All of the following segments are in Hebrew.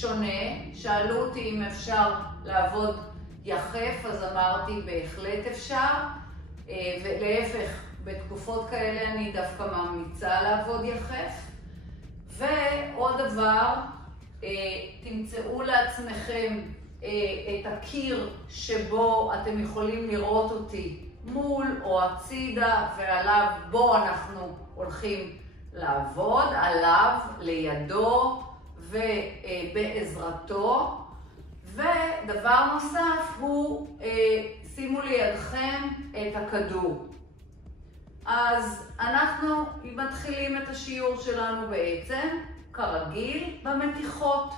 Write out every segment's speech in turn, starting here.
שונה. שאלו אותי אם אפשר לעבוד יחף, אז אמרתי בהחלט אפשר, ולהפך, בתקופות כאלה אני דווקא ממליצה לעבוד יחף. ועוד דבר, תמצאו לעצמכם את הקיר שבו אתם יכולים לראות אותי מול או הצידה, ועליו בו אנחנו הולכים לעבוד, עליו, לידו ובעזרתו. ודבר נוסף הוא, שימו לידכם את הכדור. אז אנחנו מתחילים את השיעור שלנו בעצם, כרגיל, במתיחות.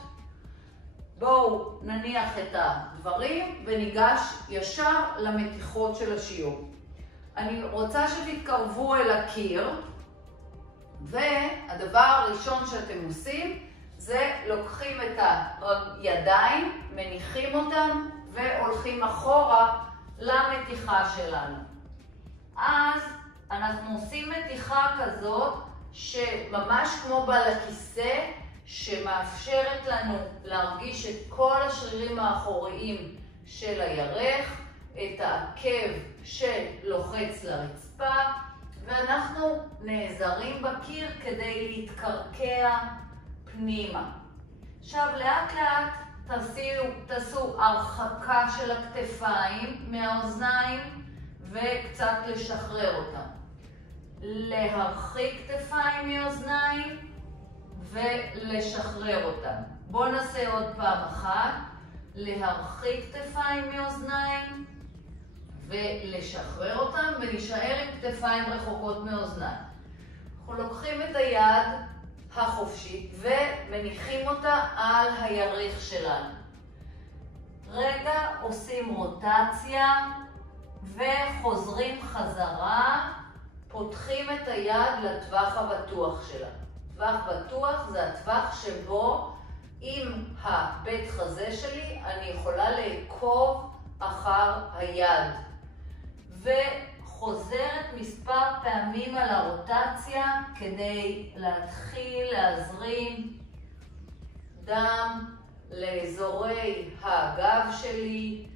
בואו נניח את הדברים וניגש ישר למתיחות של השיעור. אני רוצה שתתקרבו אל הקיר, והדבר הראשון שאתם עושים זה לוקחים את הידיים, מניחים אותם והולכים אחורה למתיחה שלנו. אז אנחנו עושים מתיחה כזאת שממש כמו בלכיסא, שמאפשרת לנו להרגיש את כל השרירים האחוריים של הירך, את העקב שלוחץ לרצפה, ואנחנו נעזרים בקיר כדי להתקרקע פנימה. עכשיו לאט לאט תעשו הרחקה של הכתפיים מהאוזניים וקצת לשחרר אותם. להרחיק כתפיים מאוזניים ולשחרר אותם. בואו נעשה עוד פעם אחת. להרחיק כתפיים מאוזניים ולשחרר אותם, ונשאר עם כתפיים רחוקות מאוזניים. אנחנו לוקחים את היד החופשית ומניחים אותה על הירך שלנו. רגע עושים רוטציה וחוזרים חזרה, פותחים את היד לטווח הבטוח שלנו. טווח בטוח זה הטווח שבו עם הבית חזה שלי אני יכולה לעקוב אחר היד. וחוזרת מספר פעמים על הרוטציה כדי להתחיל להזרים דם לאזורי הגב שלי,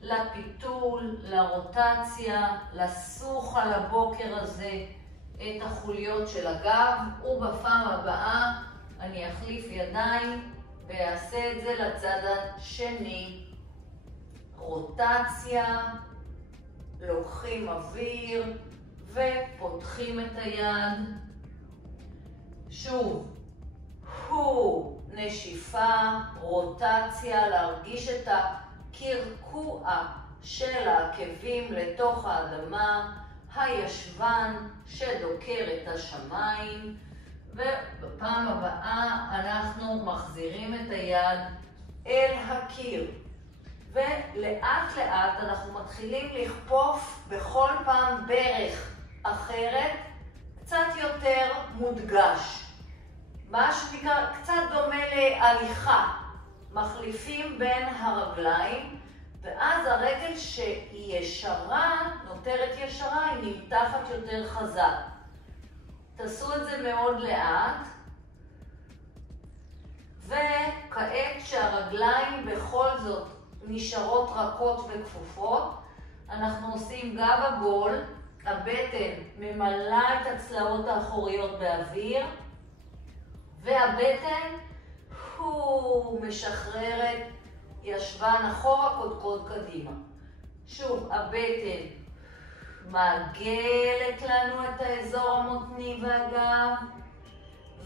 לפיתול, לרוטציה, לסוך על הבוקר הזה את החוליות של הגב, ובפעם הבאה אני אחליף ידיים ואעשה את זה לצד השני. רוטציה, לוקחים אוויר ופותחים את היד. שוב, נשיפה, רוטציה, להרגיש את הקרקוע של העקבים לתוך האדמה, הישבן שדוקר את השמיים, ובפעם הבאה אנחנו מחזירים את היד אל הקיר. ולאט לאט אנחנו מתחילים לכפוף בכל פעם ברך אחרת, קצת יותר מודגש. מה שנקרא קצת דומה להליכה. מחליפים בין הרגליים, ואז הרגל שהיא ישרה, נותרת ישרה, היא נמתחת יותר חזק. תעשו את זה מאוד לאט. וכעת שהרגליים בכל זאת נשארות רכות וכפופות, אנחנו עושים גב עגול, הבטן ממלאה את הצלעות האחוריות באוויר, והבטן משחררת ישבן אחורה, קודקוד קדימה. שוב, הבטן מעגלת לנו את האזור המותני והגב,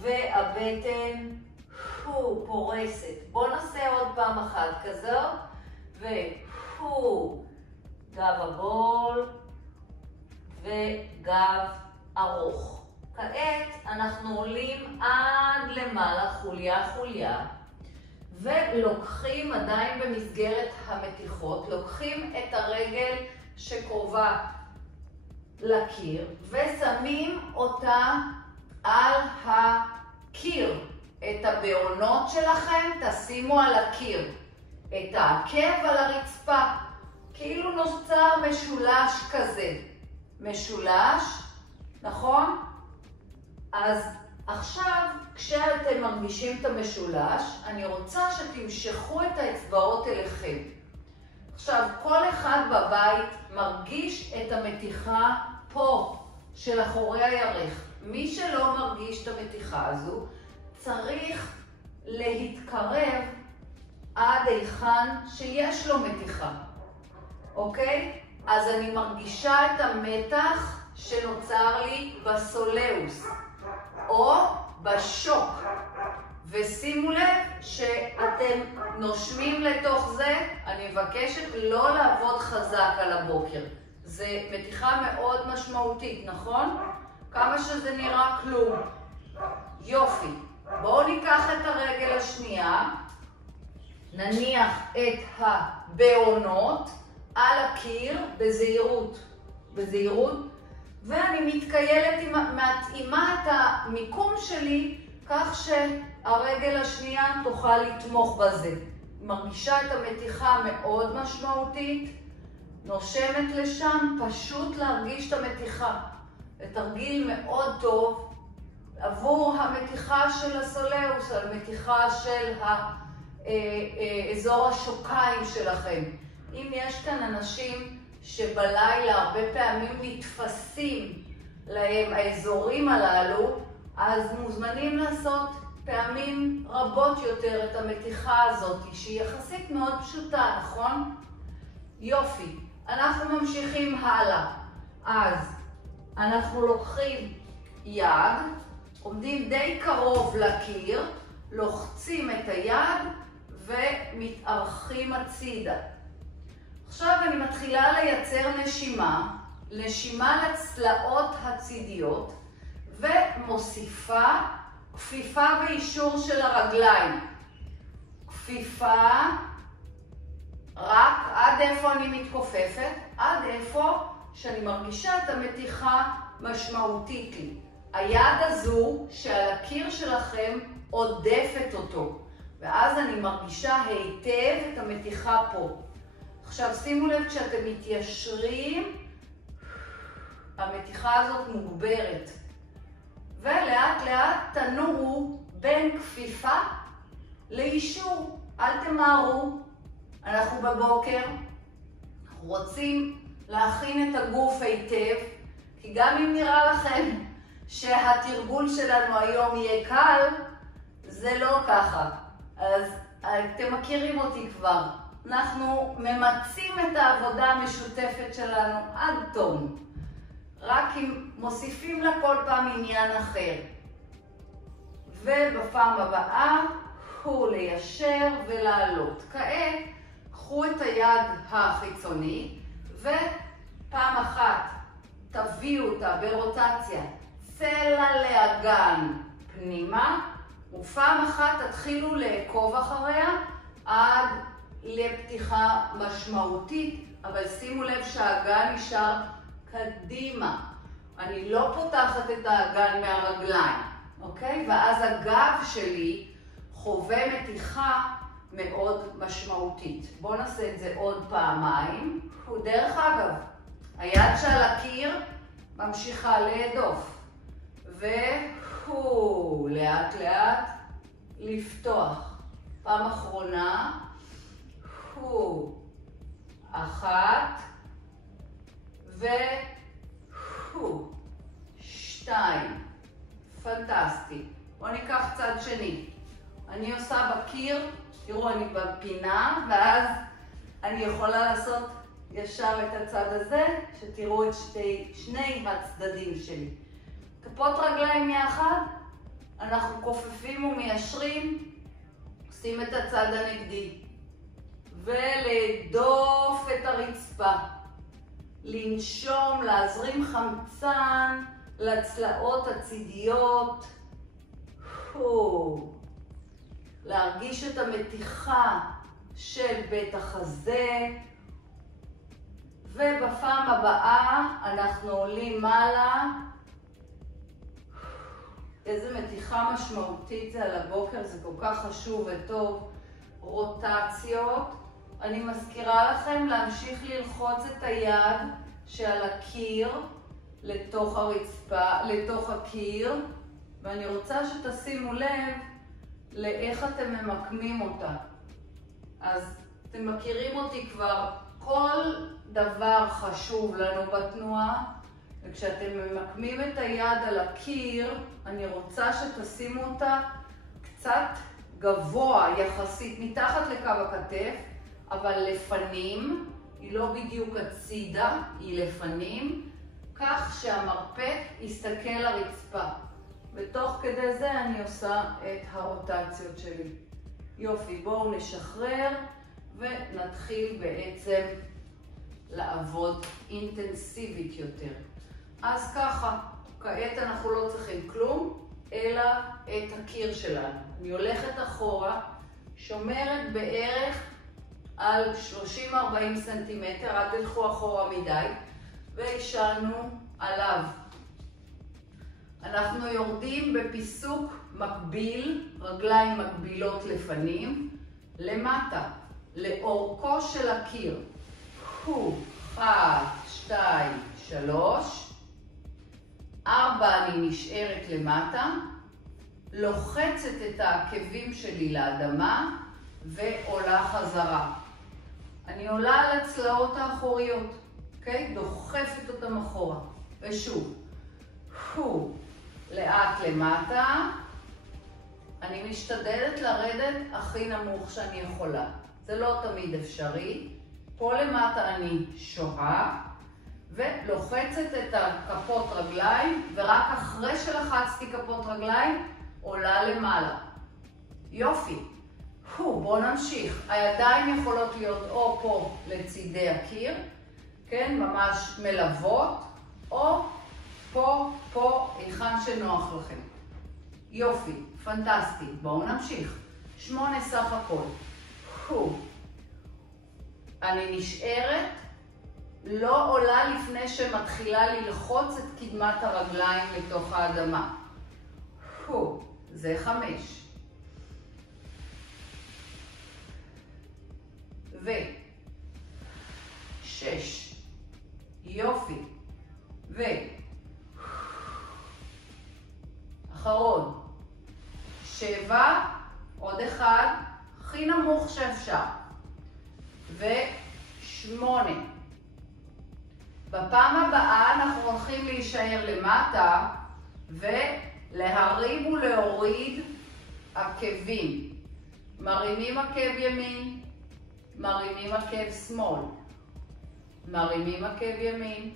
והבטן פורסת. בואו נעשה עוד פעם אחת כזאת, גב עגול וגב ארוך. כעת אנחנו עולים עד למעלה, חוליה חוליה, ולוקחים עדיין במסגרת המתיחות, לוקחים את הרגל שקרובה לקיר ושמים אותה על הקיר. את הבעונות שלכם תשימו על הקיר, את העקב על הרצפה, כאילו נוצר משולש כזה. משולש, נכון? אז עכשיו, כשאתם מרגישים את המשולש, אני רוצה שתמשכו את האצבעות אליכם. עכשיו, כל אחד בבית מרגיש את המתיחה פה, של אחורי הירך. מי שלא מרגיש את המתיחה הזו, צריך להתקרב עד היכן שיש לו מתיחה. אוקיי? אז אני מרגישה את המתח שנוצר לי בסולאוס, או בשוק. ושימו לב שאתם נושמים לתוך זה, אני מבקשת לא לעבוד חזק על הבוקר. זה מתיחה מאוד משמעותית, נכון? כמה שזה נראה כלום. יופי. בואו ניקח את הרגל השנייה, נניח את הבעונות על הקיר בזהירות, ואני מתאימה את המיקום שלי כך שהרגל השנייה תוכל לתמוך בזה. מרגישה את המתיחה מאוד משמעותית, נושמת לשם, פשוט להרגיש את המתיחה. זה תרגיל מאוד טוב עבור המתיחה של הסולאוס, המתיחה של אזור השוקיים שלכם. אם יש כאן אנשים שבלילה הרבה פעמים נתפסים להם האזורים הללו, אז מוזמנים לעשות פעמים רבות יותר את המתיחה הזאת, שהיא יחסית מאוד פשוטה, נכון? יופי. אנחנו ממשיכים הלאה. אז אנחנו לוקחים יד, עומדים די קרוב לקיר, לוחצים את היד ומתארחים הצידה. עכשיו אני מתחילה לייצר נשימה לצלעות הצידיות, ומוסיפה כפיפה ואישור של הרגליים. כפיפה, רק עד איפה אני מתכופפת, עד איפה שאני מרגישה את המתיחה משמעותית לי. היד הזו שעל הקיר שלכם עודפת אותו, ואז אני מרגישה היטב את המתיחה פה. עכשיו שימו לב, כשאתם מתיישרים, המתיחה הזאת מוגברת. ולאט לאט תנועו בין כפיפה לאישור. אל תמהרו. אנחנו בבוקר, אנחנו רוצים להכין את הגוף היטב, כי גם אם נראה לכם שהתרגול שלנו היום יהיה קל, זה לא ככה. אז אתם מכירים אותי כבר. אנחנו ממצים את העבודה המשותפת שלנו עד תום. רק אם מוסיפים לה כל פעם עניין אחר. ובפעם הבאה הוא ליישר ולעלות. כעת קחו את היד החיצונית ופעם אחת תביאו אותה ברוטציה צלע לאגן פנימה, ופעם אחת תתחילו לעקוב אחריה עד לפתיחה משמעותית, אבל שימו לב שהאגן נשאר קדימה. אני לא פותחת את האגן מהרגליים, אוקיי? ואז הגב שלי חווה מתיחה מאוד משמעותית. בואו נעשה את זה עוד פעמיים. דרך אגב, היד שעל הקיר ממשיכה להדוף. לאט לאט לפתוח. פעם אחרונה. אחת. שתיים. פנטסטי. בואו ניקח צד שני. אני עושה בקיר, תראו אני בפינה, ואז אני יכולה לעשות ישר את הצד הזה, שתראו את שני הצדדים שלי. כפות רגליים יחד, אנחנו כופפים ומיישרים, עושים את הצד הנגדי. ולדוף את הרצפה. לנשום, להזרים חמצן לצלעות הצידיות. להרגיש את המתיחה של בית החזה. ובפעם הבאה אנחנו עולים מעלה. איזה מתיחה משמעותית זה על הבוקר, זה כל כך חשוב וטוב. רוטציות. אני מזכירה לכם להמשיך ללחוץ את היד שעל הקיר לתוך הרצפה, לתוך הקיר, ואני רוצה שתשימו לב לאיך אתם ממקמים אותה. אז אתם מכירים אותי כבר, כל דבר חשוב לנו בתנועה, וכשאתם ממקמים את היד על הקיר, אני רוצה שתשימו אותה קצת גבוה יחסית מתחת לקו הכתף, אבל לפנים, היא לא בדיוק הצידה, היא לפנים, כך שהמרפק יסתכל לרצפה. ותוך כדי זה אני עושה את הרוטציות שלי. יופי, בואו נשחרר ונתחיל בעצם לעבוד אינטנסיבית יותר. אז ככה, כעת אנחנו לא צריכים כלום, אלא את הקיר שלנו. אני הולכת אחורה, שומרת בערך על 30-40 סנטימטר, אל תלכו אחורה מדי, והשענו עליו. אנחנו יורדים בפיסוק מקביל, רגליים מקבילות לפנים, למטה, לאורכו של הקיר. 1, 2, 3, 4 אני נשארת למטה, לוחצת את העקבים שלי לאדמה ועולה חזרה. אני עולה על הצלעות האחוריות, אוקיי? דוחפת אותם אחורה. ושוב, לאט למטה, אני משתדלת לרדת הכי נמוך שאני יכולה. זה לא תמיד אפשרי. פה למטה אני שוהה ולוחצת את הכפות רגליים, ורק אחרי שלחצתי כפות רגליים עולה למעלה. יופי. בואו נמשיך. הידיים יכולות להיות או פה לצידי הקיר, כן, ממש מלוות, או פה, היכן שנוח לכם. יופי, פנטסטי. בואו נמשיך. 8 סך הכל. אני נשארת, לא עולה לפני שמתחילה ללחוץ את קדמת הרגליים לתוך האדמה. זה 5. 6. יופי. אחרון. 7. עוד אחד. הכי נמוך שאפשר. 8. בפעם הבאה אנחנו הולכים להישאר למטה ולהרים ולהוריד עקבים. מרימים עקב ימין, מרימים עקב שמאל, מרימים עקב ימין,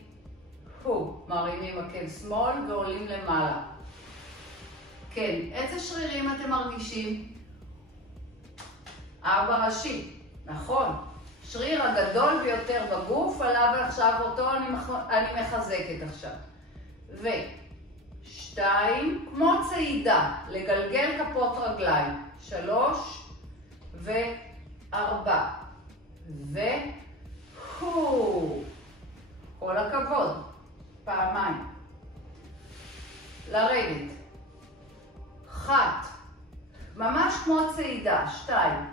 מרימים עקב שמאל ועולים למעלה. כן, איזה שרירים אתם מרגישים? 4 ראשי, נכון. שריר הגדול ביותר בגוף, עליו עכשיו אותו אני מחזקת עכשיו. 2, כמו צעידה, לגלגל כפות רגליים. 3 ו4. כל הכבוד. פעמיים. לרדת. 1. ממש כמו צעידה. 2.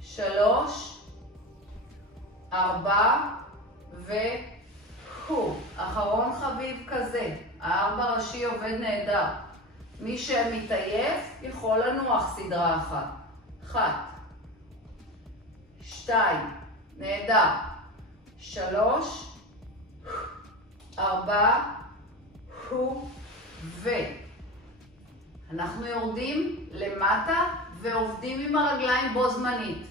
3. 4 אחרון חביב כזה. 4 ראשי עובד נהדר. מי שמתעייף יכול לנוח סדרה אחת. 1. 2. נהדר. 3. 4 אנחנו יורדים למטה ועובדים עם הרגליים בו זמנית.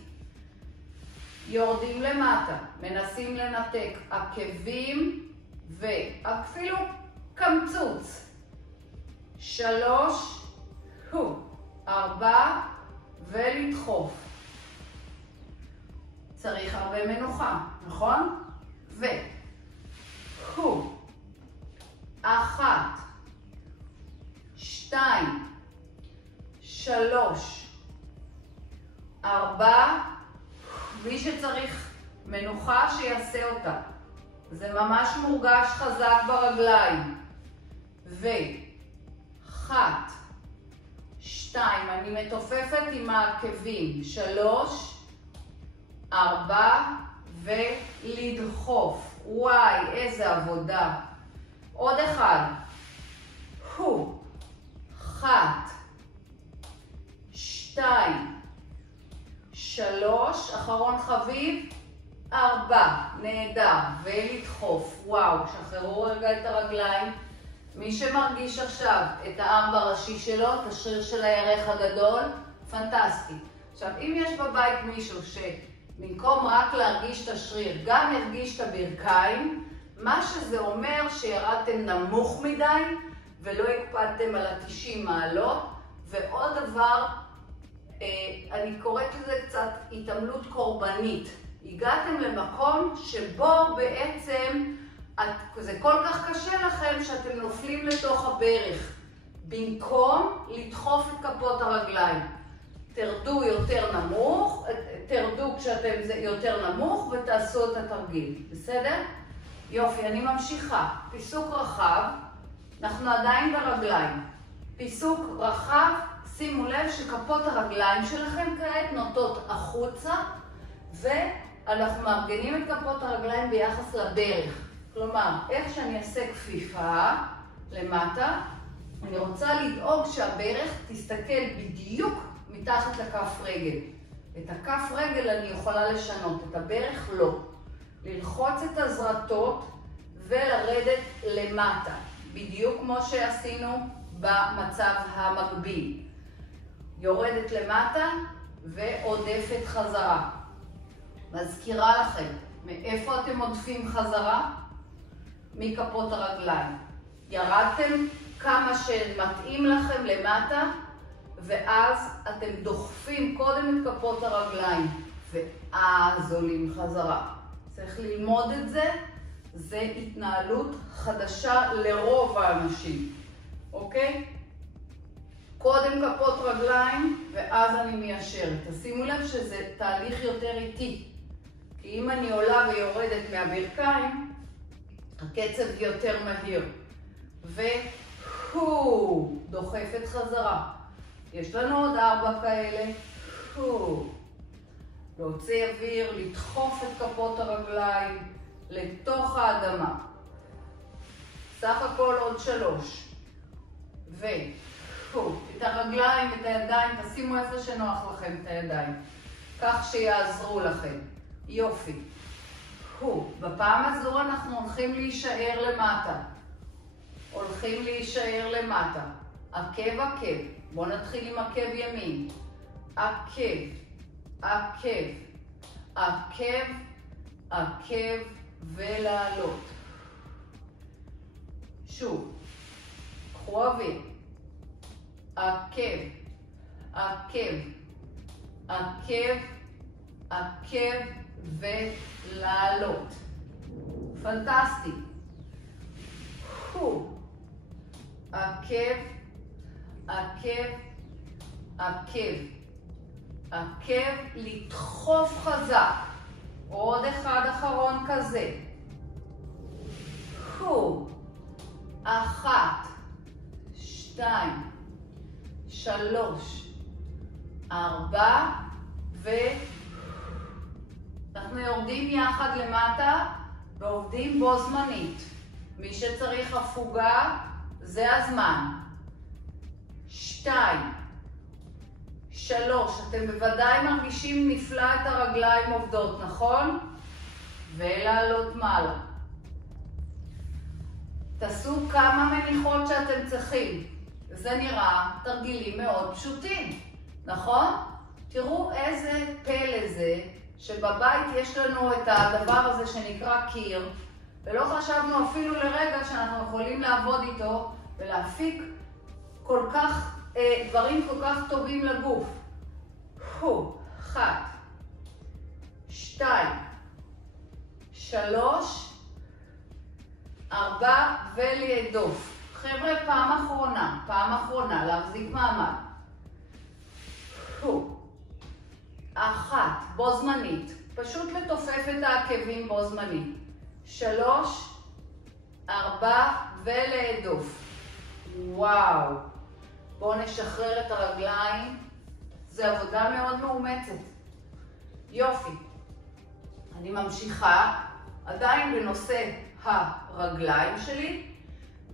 יורדים למטה, מנסים לנתק עקבים ואפילו קמצוץ. 3, 4 ולדחוף. צריך הרבה מנוחה, נכון? 1, 2, 3, 4, מי שצריך מנוחה שיעשה אותה. זה ממש מורגש חזק ברגליים. 1, 2, אני מתופפת עם העקבים. 3, 4 ולדחוף. וואי, איזה עבודה. עוד אחד. 1, 2, 3, אחרון חביב, 4, נהדר, ולדחוף, וואו, שחררו רגע את הרגליים. מי שמרגיש עכשיו את הארם בראשי שלו, את השריר של הירך הגדול, פנטסטי. עכשיו, אם יש בבית מישהו שבמקום רק להרגיש את השריר, גם ירגיש את הברכיים, מה שזה אומר שירדתם נמוך מדי ולא הקפדתם על ה-90 מעלות. ועוד דבר, אני קוראת לזה קצת התעמלות קורבנית. הגעתם למקום שבו בעצם זה כל כך קשה לכם שאתם נופלים לתוך הברך. במקום לדחוף את כפות הרגליים. תרדו יותר נמוך, תרדו כשאתם יותר נמוך ותעשו את התרגיל. בסדר? יופי, אני ממשיכה. פיסוק רחב, אנחנו עדיין ברגליים. פיסוק רחב, שימו לב שכפות הרגליים שלכם כעת נוטות החוצה, ואנחנו מארגנים את כפות הרגליים ביחס לברך. כלומר, איך שאני אעשה כפיפה למטה, אני רוצה לדאוג שהברך תסתכל בדיוק מתחת לכף רגל. את הכף רגל אני יכולה לשנות, את הברך לא. ללחוץ את הזרטות ולרדת למטה, בדיוק כמו שעשינו במצב המקביל. יורדת למטה ועודפת חזרה. מזכירה לכם, מאיפה אתם עודפים חזרה? מכפות הרגליים. ירדתם כמה שמתאים לכם למטה, ואז אתם דוחפים קודם את כפות הרגליים, ואז עולים חזרה. צריך ללמוד את זה, זה התנהלות חדשה לרוב האנשים, אוקיי? קודם כפות רגליים, ואז אני מיישרת. תשימו לב שזה תהליך יותר איטי, כי אם אני עולה ויורדת מהברכיים, הקצב יותר מהיר. דוחפת חזרה. יש לנו עוד 4 כאלה. להוציא אוויר, לדחוף את כפות הרגליים לתוך האדמה. סך הכל עוד 3. את הרגליים, את הידיים, תשימו איפה שנוח לכם את הידיים. כך שיעזרו לכם. יופי. בפעם הזו אנחנו הולכים להישאר למטה. הולכים להישאר למטה. עקב עקב. בואו נתחיל עם עקב ימין. עקב, עקב, עקב, עקב ולעלות. שוב. קחו אוויר. עקב, עקב, עקב, עקב ולעלות. פנטסטי. עקב, עקב, עקב, עקב, לדחוף חזק. עוד אחד אחרון כזה. 1, 2, 3, 4 אנחנו יורדים יחד למטה ועובדים בו זמנית. מי שצריך הפוגה, זה הזמן. 2, 3, אתם בוודאי מרגישים נפלא את הרגליים עובדות, נכון? ולעלות מעלה. תעשו כמה מניחות שאתם צריכים. זה נראה תרגילים מאוד פשוטים, נכון? תראו איזה פלא זה שבבית יש לנו את הדבר הזה שנקרא קיר, ולא חשבנו אפילו לרגע שאנחנו יכולים לעבוד איתו ולהפיק דברים כל כך טובים לגוף. 1, 2, 3, 4 ולהדוף. חבר'ה, פעם אחרונה, להחזיק מעמד. 1, בו זמנית. פשוט לתופף את העקבים בו זמנית. 3, 4 ולהדוף. וואו. בואו נשחרר את הרגליים. זו עבודה מאוד מאומצת. יופי. אני ממשיכה עדיין בנושא הרגליים שלי,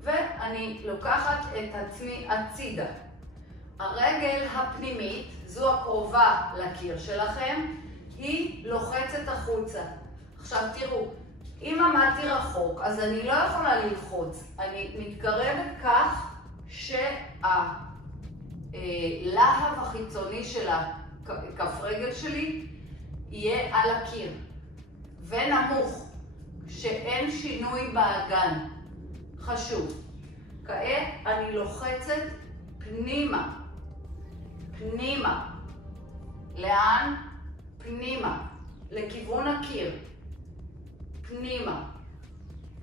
ואני לוקחת את עצמי הצידה. הרגל הפנימית, זו הקרובה לקיר שלכם, היא לוחצת החוצה. עכשיו תראו, אם עמדתי רחוק, אז אני לא יכולה ללחוץ. אני מתקרבת כך שהלהב החיצוני של כף רגל שלי יהיה על הקיר ונמוך, שאין שינוי באגן. חשוב. כעת אני לוחצת פנימה. פנימה. לאן? פנימה. לכיוון הקיר. פנימה.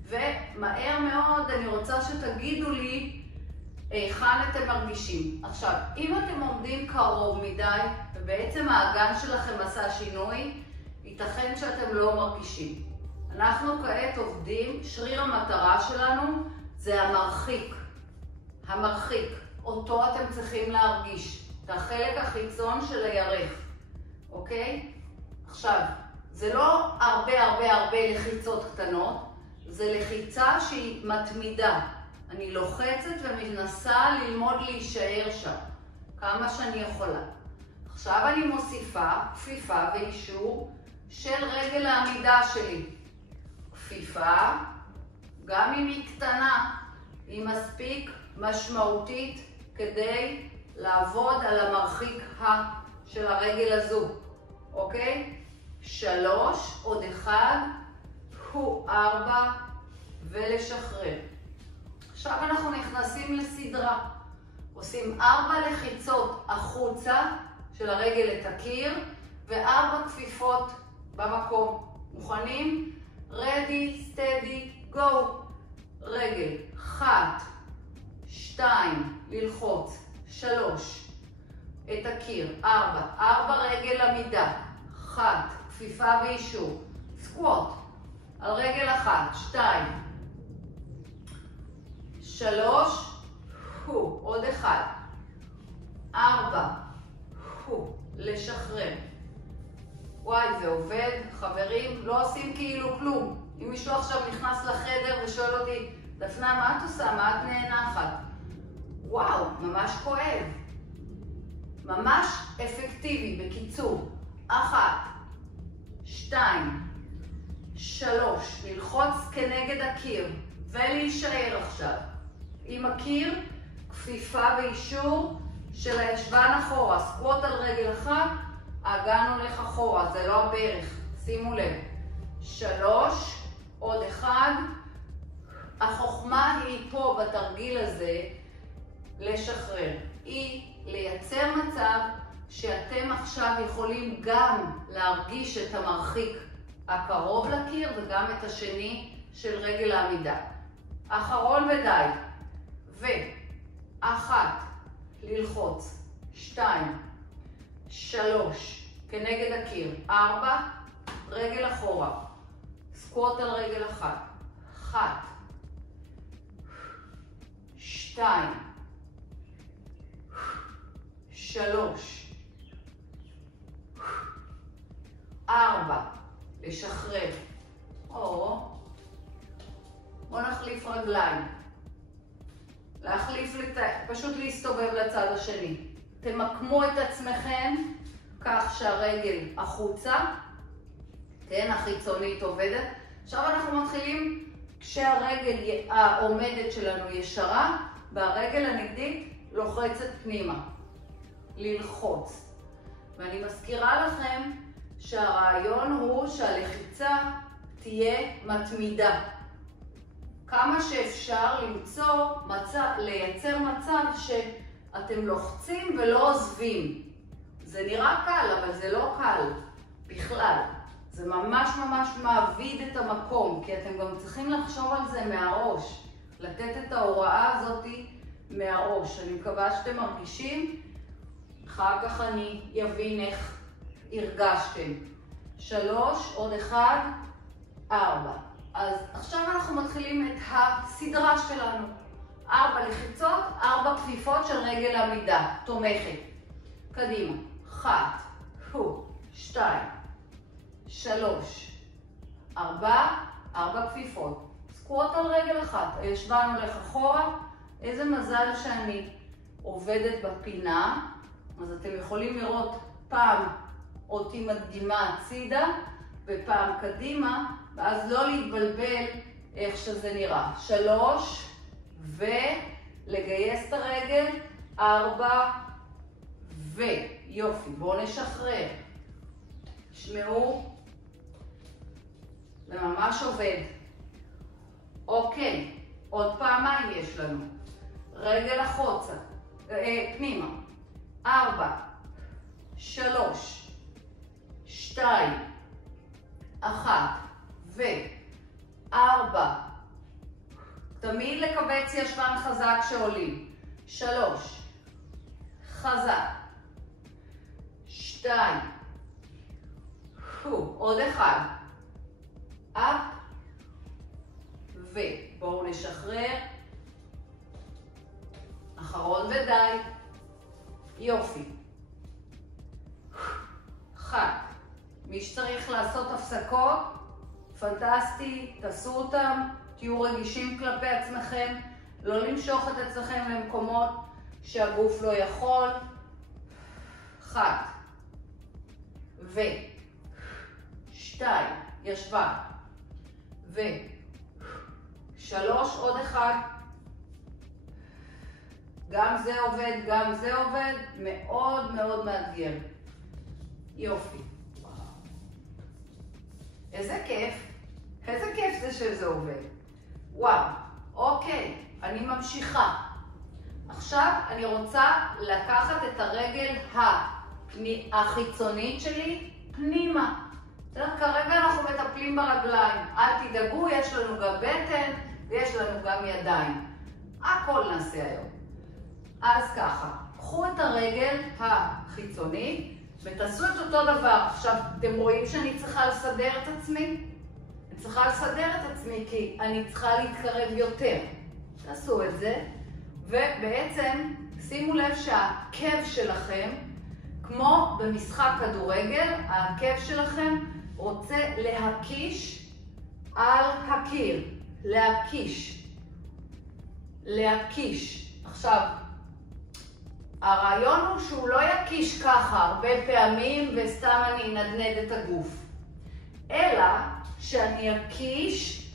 ומהר מאוד אני רוצה שתגידו לי היכן אתם מרגישים. עכשיו, אם אתם עומדים קרוב מדי ובעצם האגן שלכם עשה שינוי, ייתכן שאתם לא מרגישים. אנחנו כעת עובדים, שריר המטרה שלנו זה המרחיק. המרחיק. אותו אתם צריכים להרגיש. את החלק החיצון של הירך. אוקיי? עכשיו, זה לא הרבה לחיצות קטנות, זה לחיצה שהיא מתמידה. אני לוחצת ומנסה ללמוד להישאר שם, כמה שאני יכולה. עכשיו אני מוסיפה כפיפה ואישור של רגל העמידה שלי. כפיפה, גם אם היא קטנה, היא מספיק משמעותית כדי לעבוד על המרחיק של הרגל הזו. אוקיי? 3, עוד 1, 4 ולשחרר. עכשיו אנחנו נכנסים לסדרה. עושים 4 לחיצות החוצה של הרגל את הקיר ו4 כפיפות במקום. מוכנים? ready, steady, go. רגל 1, 2, ללחוץ, 3, את הקיר, 4 רגל עמידה, 1, כפיפה ואישור, סקווט, על רגל 1, 2, 3, עוד 1, 4, לשחרר. וואי, זה עובד, חברים, לא עושים כאילו כלום. אם מישהו עכשיו נכנס לחדר ושואל אותי, דפנה, מה את עושה? מה את נהנחת? וואו, ממש כואב. ממש אפקטיבי, בקיצור. 1, 2, 3, ללחוץ כנגד הקיר ולהישאר עכשיו. עם הקיר, כפיפה ואישור של הישבן אחורה. סקווט על רגל 1, האגן הולך אחורה, זה לא הברך, שימו לב. 3, עוד 1. החוכמה היא פה בתרגיל הזה לשחרר. היא לייצר מצב שאתם עכשיו יכולים גם להרגיש את המרחיק הקרוב לקיר וגם את השני של רגל העמידה. אחרון ודי. 1, ללחוץ. 2, 3, כנגד הקיר. 4, רגל אחורה. סקווט על רגל 1. 1, 2, 3, 4, לשחרר. בואו נחליף רגליים. פשוט להסתובב לצד השני. תמקמו את עצמכם כך שהרגל החוצה, כן, החיצונית עובדת. עכשיו אנחנו מתחילים כשהרגל העומדת שלנו ישרה, והרגל הנגדית לוחצת פנימה. ללחוץ. ואני מזכירה לכם שהרעיון הוא שהלחיצה תהיה מתמידה. כמה שאפשר לייצר מצב שאתם לוחצים ולא עוזבים. זה נראה קל, אבל זה לא קל בכלל. זה ממש מעביד את המקום, כי אתם גם צריכים לחשוב על זה מהראש. לתת את ההוראה הזאת מהראש. אני מקווה שאתם מרגישים. אחר כך אני יבין איך הרגשתם. 3, עוד 1, 4. אז עכשיו אנחנו מתחילים את הסדרה שלנו. 4 לחיצות, 4 כפיפות של רגל עמידה, תומכת. קדימה. 1, 2, 3, 4, 4 כפיפות. סקווט על רגל 1. הישבן הולך אחורה. איזה מזל שאני עובדת בפינה, אז אתם יכולים לראות פעם אותי מדגימה הצידה ופעם קדימה, ואז לא להתבלבל איך שזה נראה. 3, ולגייס את הרגל, 4, ויופי, בואו נשחרר. תשמעו, זה ממש עובד. אוקיי, עוד פעמיים יש לנו. רגל החוצה, פנימה. 4, 3, 2, 1, ו4. תמיד לקבץ ישבן חזק שעולים. 3, חזק. 2, עוד 1. אפ, ובואו נשחרר. אחרון ודי. יופי. 1. מי שצריך לעשות הפסקות, פנטסטי, תעשו אותם, תהיו רגישים כלפי עצמכם, לא למשוך את עצמכם למקומות שהגוף לא יכול. 1. 2, ישבה. 3, עוד 1. גם זה עובד, גם זה עובד, מאוד מאוד מאתגר. יופי. איזה כיף. איזה כיף זה שזה עובד. וואו. אוקיי, אני ממשיכה. עכשיו אני רוצה לקחת את הרגל החיצונית שלי פנימה. כרגע אנחנו מטפלים ברגליים. אל תדאגו, יש לנו גם בטן ויש לנו גם ידיים. הכל נעשה היום. אז ככה, קחו את הרגל החיצונית ותעשו את אותו דבר. עכשיו, אתם רואים שאני צריכה לסדר את עצמי? אני צריכה לסדר את עצמי כי אני צריכה להתקרב יותר. תעשו את זה, ובעצם שימו לב שהעקב שלכם, כמו במשחק כדורגל, העקב שלכם רוצה להקיש על הקיר. להקיש. להקיש. עכשיו, הרעיון הוא שהוא לא יקיש ככה הרבה פעמים וסתם אני אנדנד את הגוף, אלא שאני אקיש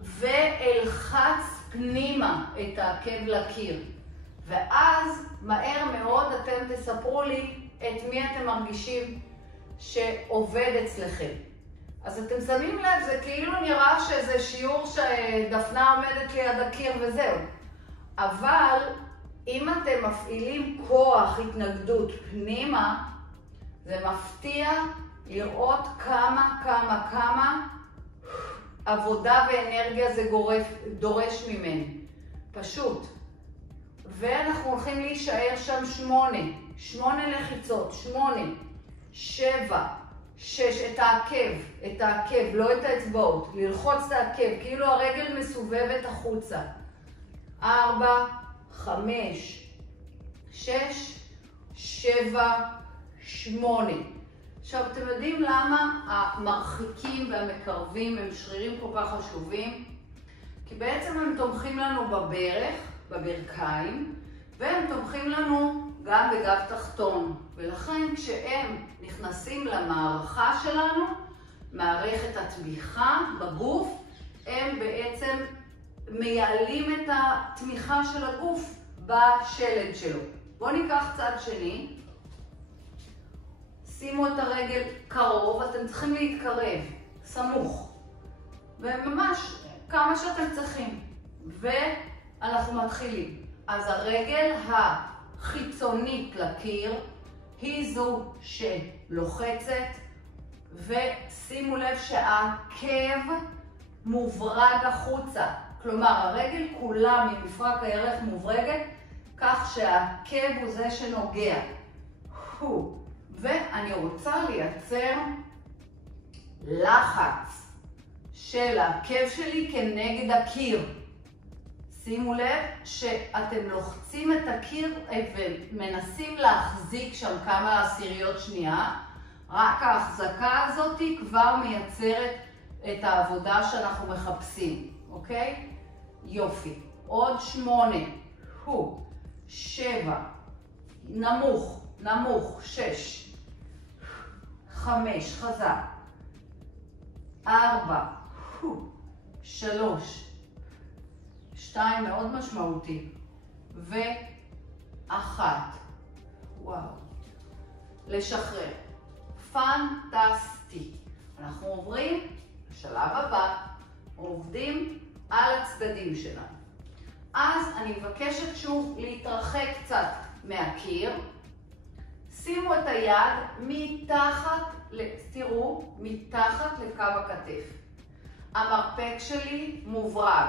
ואלחץ פנימה את העקב לקיר. ואז מהר מאוד אתם תספרו לי את מי אתם מרגישים שעובד אצלכם. אז אתם שמים לב, זה כאילו נראה שזה שיעור שדפנה עומדת ליד הקיר וזהו. אבל אם אתם מפעילים כוח התנגדות פנימה, זה מפתיע לראות כמה עבודה ואנרגיה זה דורש ממני. פשוט. ואנחנו הולכים להישאר שם 8 לחיצות, 8, 7, 6, את העקב, לא את האצבעות, ללחוץ את העקב, כאילו הרגל מסובבת החוצה. 4, 5, 6, 7, 8. עכשיו, אתם יודעים למה המרחיקים והמקרבים הם שרירים כל כך חשובים? כי בעצם הם תומכים לנו בברך, בברכיים, והם תומכים לנו גם בגב תחתון. ולכן כשהם נכנסים למערכה שלנו, מערכת התמיכה בגוף, הם בעצם מייעלים את התמיכה של הגוף בשלד שלו. בואו ניקח צד שני. שימו את הרגל קרוב, אתם צריכים להתקרב, סמוך. וממש כמה שאתם צריכים. ואנחנו מתחילים. אז הרגל החיצונית לקיר היא זו שלוחצת, ושימו לב שהעקב מוברג החוצה. כלומר, הרגל כולה ממפרק הירך מוברגת, כך שהעקב הוא זה שנוגע. ואני רוצה לייצר לחץ של העקב שלי כנגד הקיר. שימו לב שאתם לוחצים את הקיר ומנסים להחזיק שם כמה עשיריות שנייה. רק ההחזקה הזאת כבר מייצרת את העבודה שאנחנו מחפשים, אוקיי? יופי. עוד 8. 7, נמוך, נמוך, 6, 5, חזק, 4, 3, 2 מאוד משמעותי, ו1. וואו. לשחרר. פנטסטי. אנחנו עוברים לשלב הבא, עובדים על הצדדים שלנו. אז אני מבקשת שוב להתרחק קצת מהקיר. שימו את היד מתחת, תראו, מתחת לקו הכתף. המרפק שלי מוברג.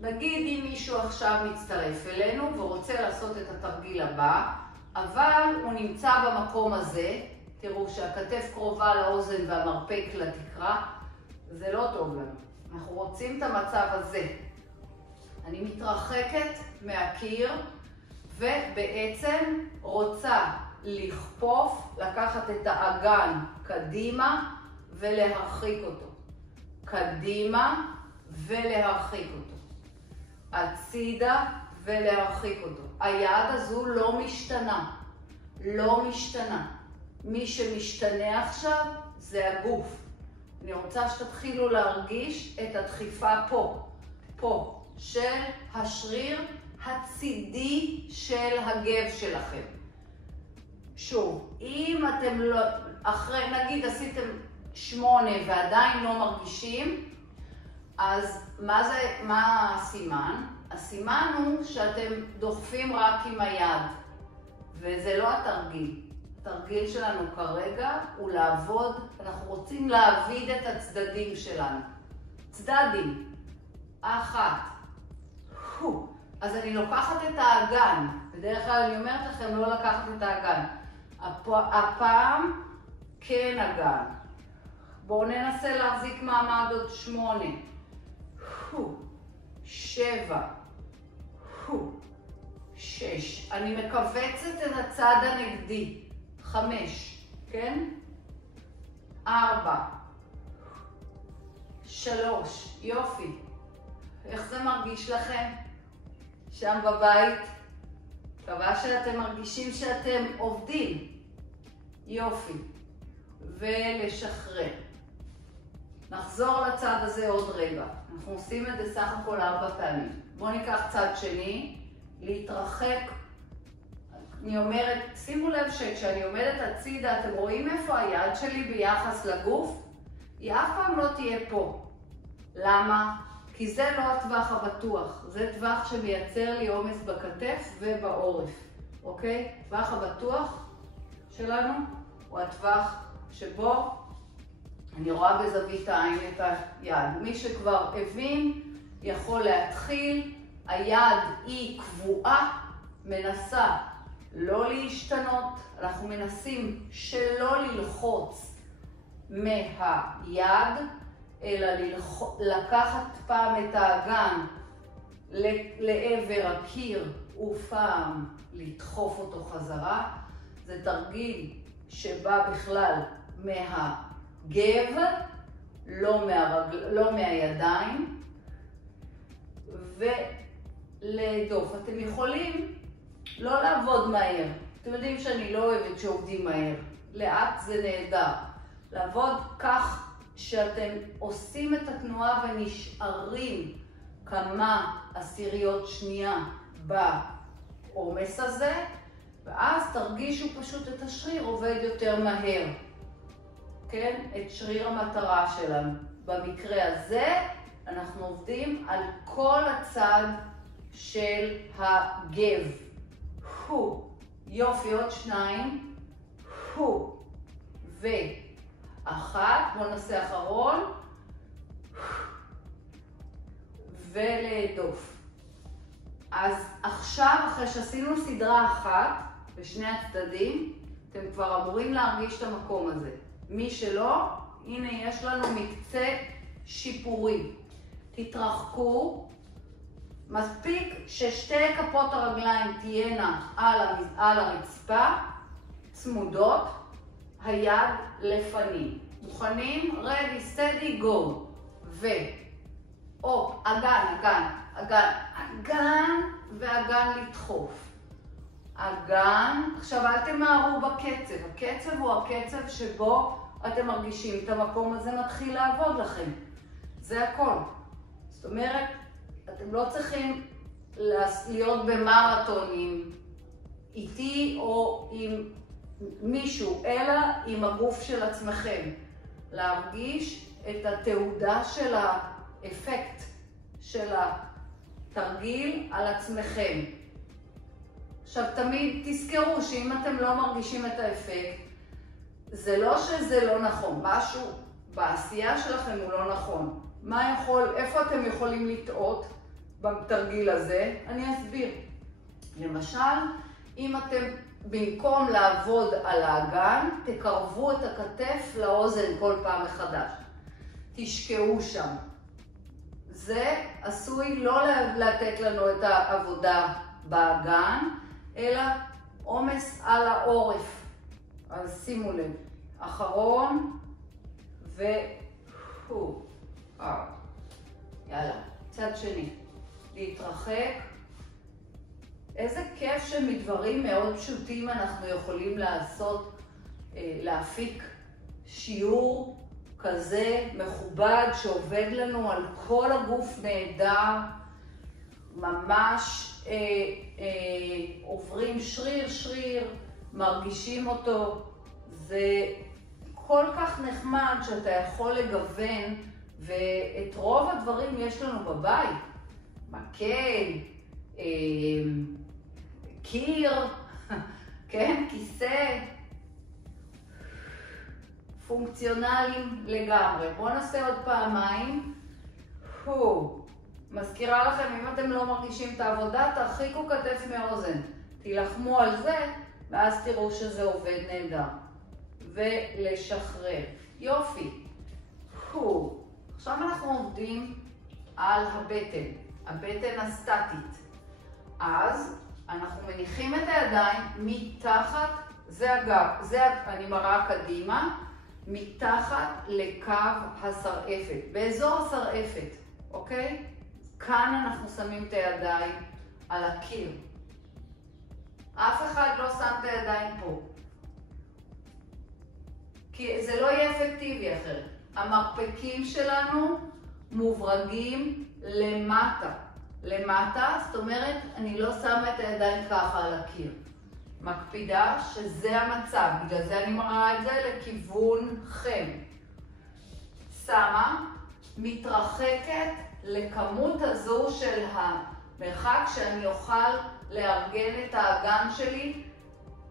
נגיד אם מישהו עכשיו מצטרף אלינו ורוצה לעשות את התרגיל הבא, אבל הוא נמצא במקום הזה, תראו שהכתף קרובה לאוזן והמרפק לתקרה, זה לא טוב לנו. אנחנו רוצים את המצב הזה. אני מתרחקת מהקיר ובעצם רוצה לכפוף, לקחת את האגן קדימה ולהרחיק אותו. קדימה ולהרחיק אותו. הצידה ולהרחיק אותו. היד הזו לא משתנה. לא משתנה. מי שמשתנה עכשיו זה הגוף. אני רוצה שתתחילו להרגיש את הדחיפה פה. פה. של השריר הצידי של הגב שלכם. שוב, אם אתם לא, אחרי, נגיד עשיתם 8 ועדיין לא מרגישים, אז מה הסימן? הסימן הוא שאתם דוחפים רק עם היד, וזה לא התרגיל. התרגיל שלנו כרגע הוא לעבוד, אנחנו רוצים להעביד את הצדדים שלנו. צדדים. 1. אז אני לוקחת את האגן. בדרך כלל אני אומרת לכם לא לקחת את האגן. הפעם כן אגן. בואו ננסה להחזיק מעמד עוד 8. 7. 6. אני מקבצת את הצד הנגדי. 5. כן? 4. 3. יופי. איך זה מרגיש לכם? שם בבית? מקווה שאתם מרגישים שאתם עובדים. יופי. ולשחרר. נחזור לצד הזה עוד רגע. אנחנו עושים את זה סך הכל 4 פעמים. בואו ניקח צד שני, להתרחק. אני אומרת, שימו לב שכשאני עומדת הצידה, אתם רואים איפה היד שלי ביחס לגוף? היא אף פעם לא תהיה פה. למה? כי זה לא הטווח הבטוח, זה טווח שמייצר לי עומס בכתף ובעורף, אוקיי? הטווח הבטוח שלנו הוא הטווח שבו אני רואה בזווית העין את היד. מי שכבר הבין יכול להתחיל, היד היא קבועה, מנסה לא להשתנות, אנחנו מנסים שלא ללחוץ מהיד, אלא לקחת פעם את האגן לעבר הקיר ופעם לדחוף אותו חזרה. זה תרגיל שבא בכלל מהגב, לא מהידיים, ולדוף. אתם יכולים לא לעבוד מהר. אתם יודעים שאני לא אוהבת שעובדים מהר. לאט זה נהדר. לעבוד כך שאתם עושים את התנועה ונשארים כמה עשיריות שנייה בעומס הזה, ואז תרגישו פשוט את השריר עובד יותר מהר. כן? את שריר המטרה שלנו. במקרה הזה אנחנו עובדים על כל הצד של הגב. יופי, עוד 2. ואחת, בואו נעשה אחרון. ולהדוף. אז עכשיו, אחרי שעשינו סדרה אחת בשני הצדדים, אתם כבר אמורים להרגיש את המקום הזה. מי שלא, הנה יש לנו מקצה שיפורי. תתרחקו. מספיק ששתי כפות הרגליים תהיינה על הרצפה, צמודות, היד לפנים. מוכנים? ready, steady, go. או, אגן, והגן לדחוף. הגן, עכשיו אל תמהרו בקצב, הקצב הוא הקצב שבו אתם מרגישים את המקום הזה מתחיל לעבוד לכם. זה הכל. זאת אומרת, אתם לא צריכים להיות במרתונים איתי או עם מישהו, אלא עם הגוף של עצמכם. להרגיש את התעודה של האפקט של התרגיל על עצמכם. עכשיו, תמיד תזכרו שאם אתם לא מרגישים את האפקט, זה לא שזה לא נכון, משהו בעשייה שלכם הוא לא נכון. איפה אתם יכולים לטעות בתרגיל הזה? אני אסביר. למשל, אם אתם במקום לעבוד על האגן, תקרבו את הכתף לאוזן כל פעם מחדש. תשקעו שם. זה עשוי לא לתת לנו את העבודה באגן, אלא עומס על העורף. אז שימו לב. אחרון יאללה, צד שני. להתרחק. איזה כיף שמדברים מאוד פשוטים אנחנו יכולים להפיק שיעור כזה מכובד שעובד לנו על כל הגוף נהדר, ממש עוברים שריר, מרגישים אותו. זה כל כך נחמד שאתה יכול לגוון, ואת רוב הדברים יש לנו בבית. מקל, קיר, כן, כיסא, פונקציונליים לגמרי. בואו נעשה עוד פעמיים. מזכירה לכם, אם אתם לא מרגישים את העבודה, תרחיקו כתף מאוזן. תילחמו על זה, ואז תראו שזה עובד נהדר. ולשחרר. יופי. עכשיו אנחנו עובדים על הבטן הסטטית. אז אנחנו מניחים את הידיים מתחת, אני מראה קדימה, מתחת לקו השרעפת, באזור השרעפת, אוקיי? כאן אנחנו שמים את הידיים על הקיר. אף אחד לא שם את הידיים פה. כי זה לא יהיה אפקטיבי אחרת. המרפקים שלנו מוברגים למטה, זאת אומרת, אני לא שמה את הידיים ככה על הקיר. מקפידה שזה המצב, בגלל זה אני מראה את זה לכיוונכם. שמה, מתרחקת לכמות הזו של המרחק שאני אוכל לארגן את האגן שלי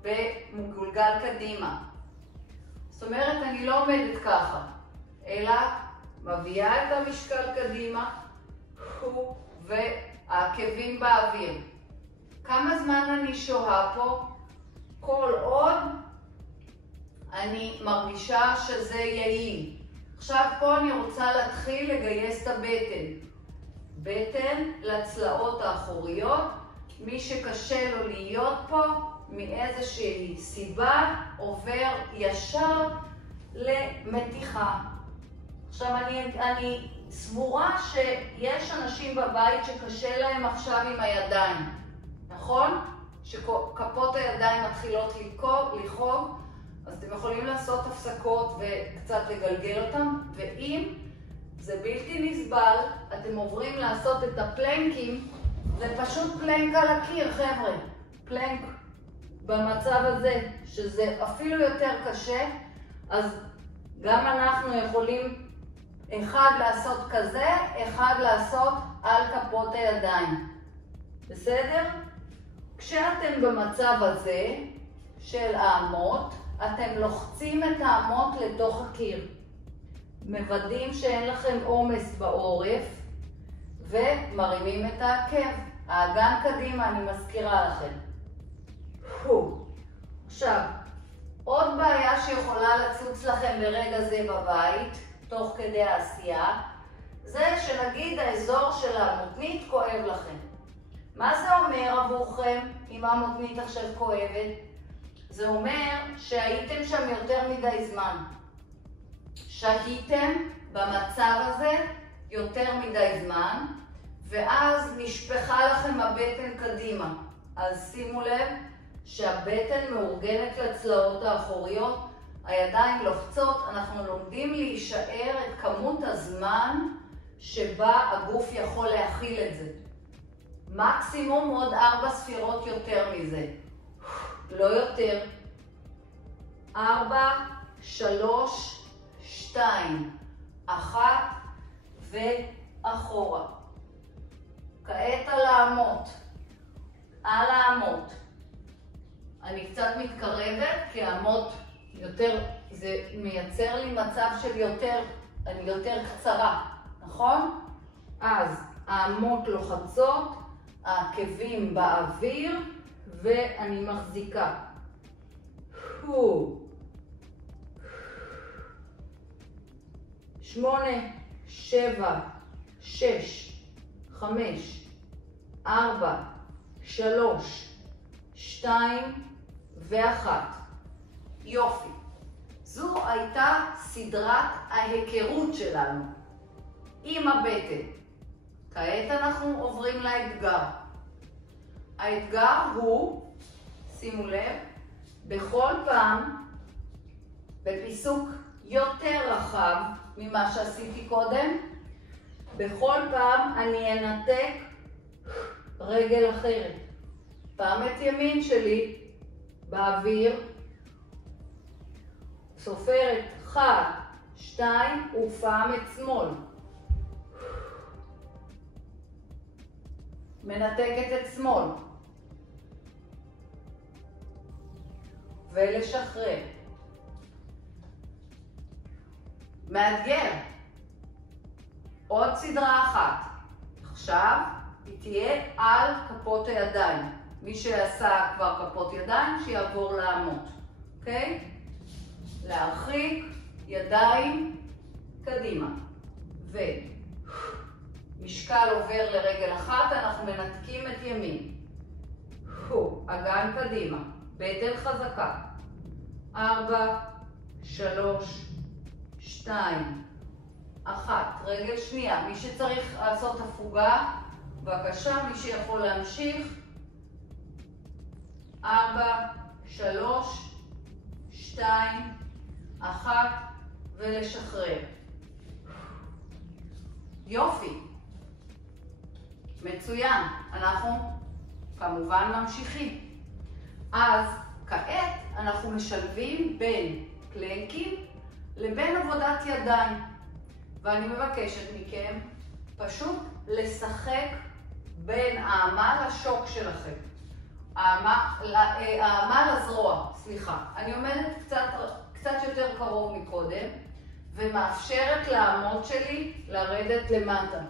במגולגל קדימה. זאת אומרת, אני לא עומדת ככה, אלא מביאה את המשקל קדימה, והעקבים באוויר. כמה זמן אני שוהה פה? כל עוד אני מרגישה שזה יעיל. עכשיו פה אני רוצה להתחיל לגייס את הבטן. בטן לצלעות האחוריות. מי שקשה לו להיות פה, מאיזושהי סיבה, עובר ישר למתיחה. עכשיו אני סבורה שיש אנשים בבית שקשה להם עכשיו עם הידיים, נכון? שכפות הידיים מתחילות לכאוב, אז אתם יכולים לעשות הפסקות וקצת לגלגל אותם, ואם זה בלתי נסבל, אתם עוברים לעשות את הפלנקים, זה פשוט פלנק על הקיר, חבר'ה. פלנק במצב הזה, שזה אפילו יותר קשה, אז גם אנחנו יכולים אחד לעשות כזה, אחד לעשות על כפות הידיים. בסדר? כשאתם במצב הזה של האמות, אתם לוחצים את האמות לתוך הקיר. מוודאים שאין לכם עומס בעורף, ומרימים את העקב. האגן קדימה, אני מזכירה לכם. עכשיו, עוד בעיה שיכולה לצוץ לכם ברגע זה בבית, תוך כדי העשייה, זה שנגיד האזור של המותנית כואב לכם. מה זה אומר עבורכם אם המותנית עכשיו כואבת? זה אומר שהייתם שם יותר מדי זמן. שהיתם במצב הזה יותר מדי זמן, ואז נשפכה לכם הבטן קדימה. אז שימו לב שהבטן מאורגנת לצלעות האחוריות, הידיים לוחצות, אנחנו לומדים להישאר את כמות הזמן שבה הגוף יכול להכיל את זה. מקסימום עוד 4 ספירות יותר מזה. לא יותר. 4, 3, 2, 1 ואחורה. כעת על האמות. על האמות. אני קצת מתקרבת כי האמות יותר, זה מייצר לי מצב של אני יותר קצרה, נכון? אז האמות לוחצות, העקבים באוויר ואני מחזיקה. 8, 7, 6, 5, 4, 3, 2 ו1. יופי. זו הייתה סדרת ההיכרות שלנו עם הבטן. כעת אנחנו עוברים לאתגר. האתגר הוא, שימו לב, בכל פעם בפיסוק יותר רחב ממה שעשיתי קודם, בכל פעם אני אנתק רגל אחרת. פעם את ימין שלי באוויר, סופרת 1, 2 ופעם את שמאל. מנתקת את שמאל. ולשחרר. מאתגר. עוד סדרה אחת. עכשיו היא תהיה על כפות הידיים. מי שעשה כבר כפות ידיים, שיעבור לעמוד. אוקיי? להרחיק ידיים קדימה. ומשקל עובר לרגל אחת, אנחנו מנתקים את ימין. אגן קדימה. בטן חזקה. 4, 3, 2, 1. רגל שנייה. מי שצריך לעשות הפוגה, בבקשה, מי שיכול להמשיך. 4, 3, 2, 1 ולשחרר. יופי. מצוין. אנחנו כמובן ממשיכים. אז כעת אנחנו משלבים בין פלנקים לבין עבודת ידיים. ואני מבקשת מכם פשוט לשחק בין האמה לשוק שלכם. האמה לזרוע, סליחה. אני עומדת קצת יותר קרוב מקודם ומאפשרת לעמוד שלי לרדת למטה.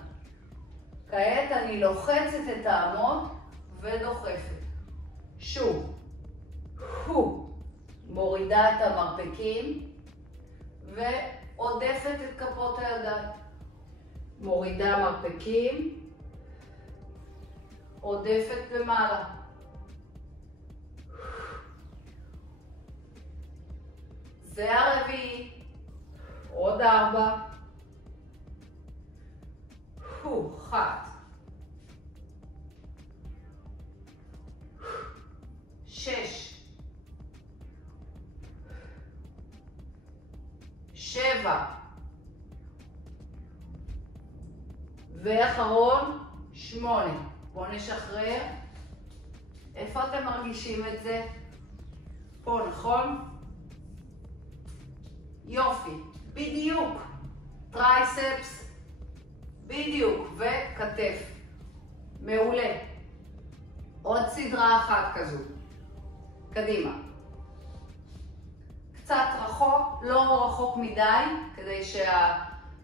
כעת אני לוחצת את העמוד ודוחפת. שוב. מורידה את המרפקים ועודפת את כפות הידיים. מורידה מרפקים, עודפת למעלה. זה הרביעי. עוד 4. 1. 6. 7. ואחרון 8. בואו נשחרר. איפה אתם מרגישים את זה? פה, נכון? יופי. בדיוק. טרייספס. בדיוק. וכתף. מעולה. עוד סדרה אחת כזו. קדימה. קצת רחוק, לא רחוק מדי, כדי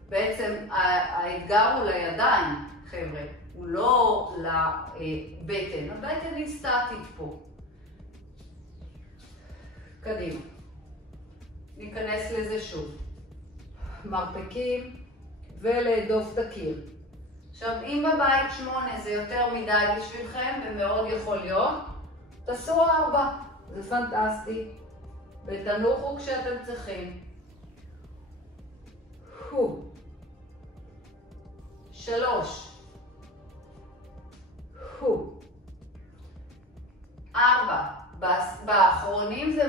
בעצם האתגר הוא לידיים, חבר'ה. הוא לא לבטן. הבטן היא סטטית פה. קדימה. ניכנס לזה שוב. מרפקים ולהדוף את הקיר. עכשיו, אם בבית 8 זה יותר מדי בשבילכם, ומאוד יכול להיות, תעשו 4. זה פנטסטי. ותנוחו כשאתם צריכים. 3,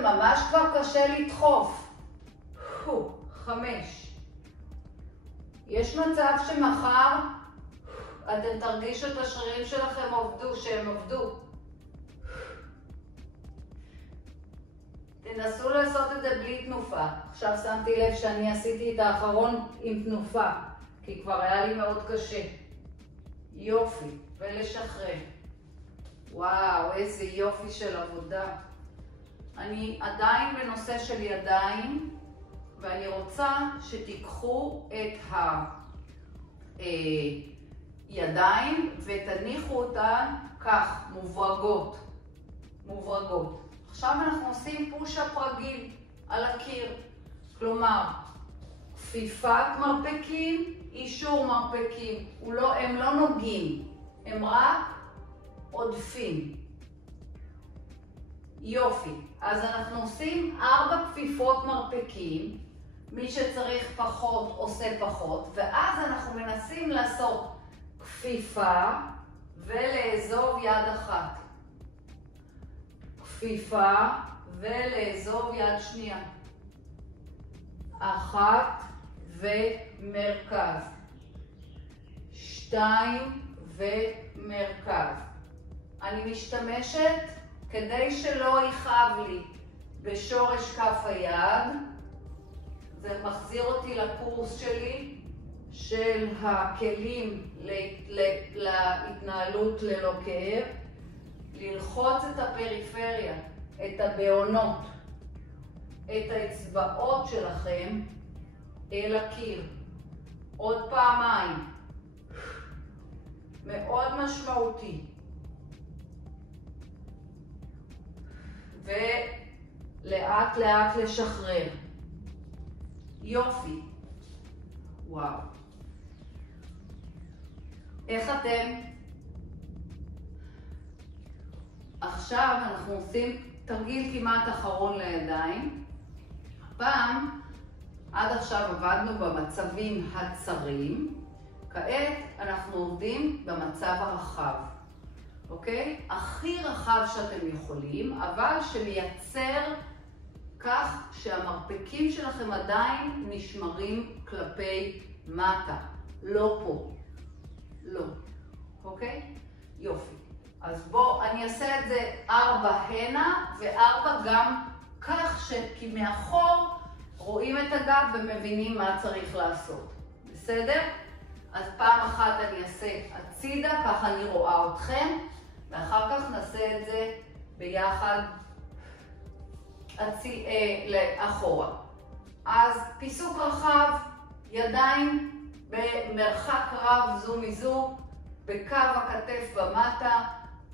ממש כבר קשה לדחוף. 5. יש מצב שמחר אתם תרגישו את השרירים שלכם שהם עובדו. תנסו לעשות את זה בלי תנופה. עכשיו שמתי לב שאני עשיתי את האחרון עם תנופה, כי כבר היה לי מאוד קשה. יופי, ולשחרר. וואו, איזה יופי של עבודה. אני עדיין בנושא של ידיים, ואני רוצה שתיקחו את הידיים ותניחו אותן כך, מוברגות. עכשיו אנחנו עושים פוש-אפ רגיל על הקיר. כלומר, כפיפת מרפקים, אישור מרפקים. הם לא נוגעים, הם רק עודפים. יופי. אז אנחנו עושים 4 כפיפות מרפקים. מי שצריך פחות עושה פחות, ואז אנחנו מנסים לעשות כפיפה ולעזוב יד אחת. כפיפה ולעזוב יד שנייה. 1 ומרכז. 2 ומרכז. אני משתמשת כדי שלא יכאב לי בשורש כף היד. זה מחזיר אותי לקורס שלי של הכלים להתנהלות ללא כאב. ללחוץ את הפריפריה, את הבעונות, את האצבעות שלכם אל הקיר. עוד פעמיים. מאוד משמעותי. ולאט לאט לשחרר. יופי. וואו. איך אתם? עכשיו אנחנו עושים תרגיל כמעט אחרון לידיים. פעם, עד עכשיו עבדנו במצבים הצרים. כעת אנחנו עובדים במצב הרחב. אוקיי? הכי רחב שאתם יכולים, אבל שמייצר כך שהמרפקים שלכם עדיין נשמרים כלפי מטה. לא פה. לא. אוקיי? יופי. אז בואו, אני אעשה את זה 4 הנה ו4 גם כך כי מאחור רואים את הגב ומבינים מה צריך לעשות. בסדר? אז פעם אחת אני אעשה הצידה, ככה אני רואה אתכם, ואחר כך נעשה את זה ביחד לאחורה. אז פיסוק רחב, ידיים במרחק רב זו מזו, בקו הכתף במטה,